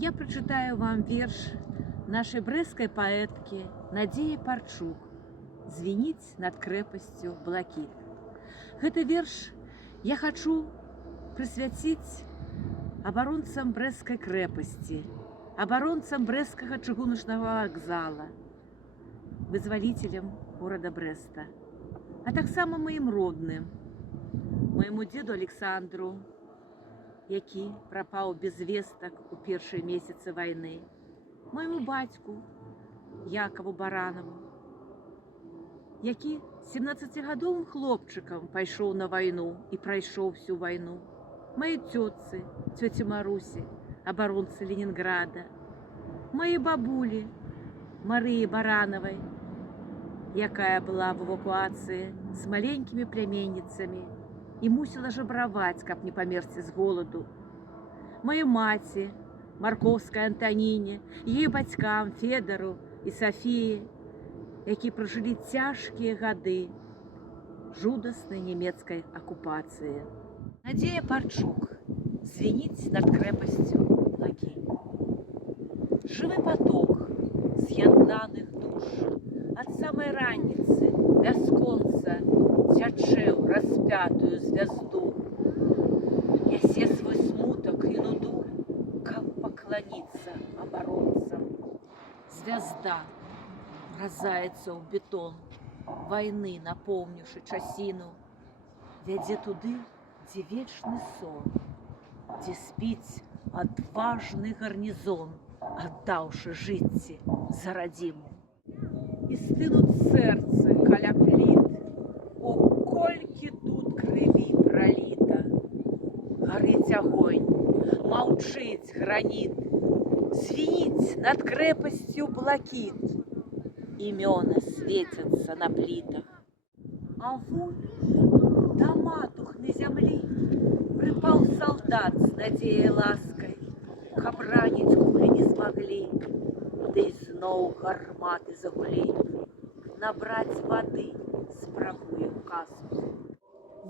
Я прочитаю вам верш нашей брэсцкай паэткі Надзеі Парчук «Звініць над крэпасцю блакіт». Гэты верш я хочу прысвяціць абаронцам брэсцкай крэпасці, абаронцам брэсцкага чыгуначнага вакзала, вызвалителям горада Брэста, а таксама маім родным, майму дзеду Александру, які прапаў без вестак у першыя месяцы вайны, майму бацьку Якаву Баранаву, які 17гадовым хлопчыкам пайшоў на вайну і прайшоў всю вайну, маёй цётцы, цёці Марусі, абаронцы Ленінграда, маёй бабулі Марыі Баранавай, якая была в эвакуацыі з маленькімі пляменніцамі і мусіла жабраваць, каб не памерці з голаду. Маёй маці, Марковскай Антаніне, яе бацькам Федару і Сафіі, які пражылі цяжкія гады жудаснай нямецкай акупацыі. Надзея Парчук «Звініць над крэпасцю блакіт». Жывы поток з янтаных душ ад самай раніцы бясконца цячэ ў распятую звязду. Нясе свой смутак і нуду, каб пакланіцца абаронцам. Звязда разаецца ў бетон вайны, напомніўшы часіну, вядзе туды, дзе вечны сон, дзе спіць адважны гарнізон, аддаўшы жыцці за радзіму. І стынуць сэрцы каля пліт, о, колькі тут крыві праліта. Гарыць агонь, маўчыць граніт, звініць над крэпасцю блакіт. Імёны свецяцца на плітах. А вунь да матухны зямлі прыпаў салдат з надзеяй ласкай, каб раніць кулі не змаглі, ды зноў гарматы загулі, набраць вады спрабуе ў каску.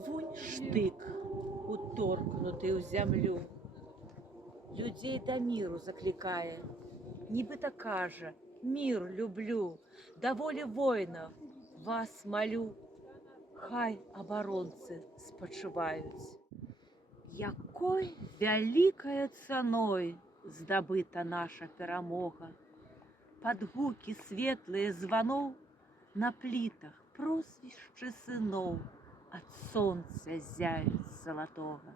Вунь штык, уторкнуты ў зямлю, людзей да міру заклікае, нібыта кажа: мір люблю, да волі воінаў вас малю, хай абаронцы спачуваюць. Якой вялікай цаной здабыта наша перамога! Пад гукі светлыя званоў на плітах прозвішчы сыноў ад сонца зяюць залатога.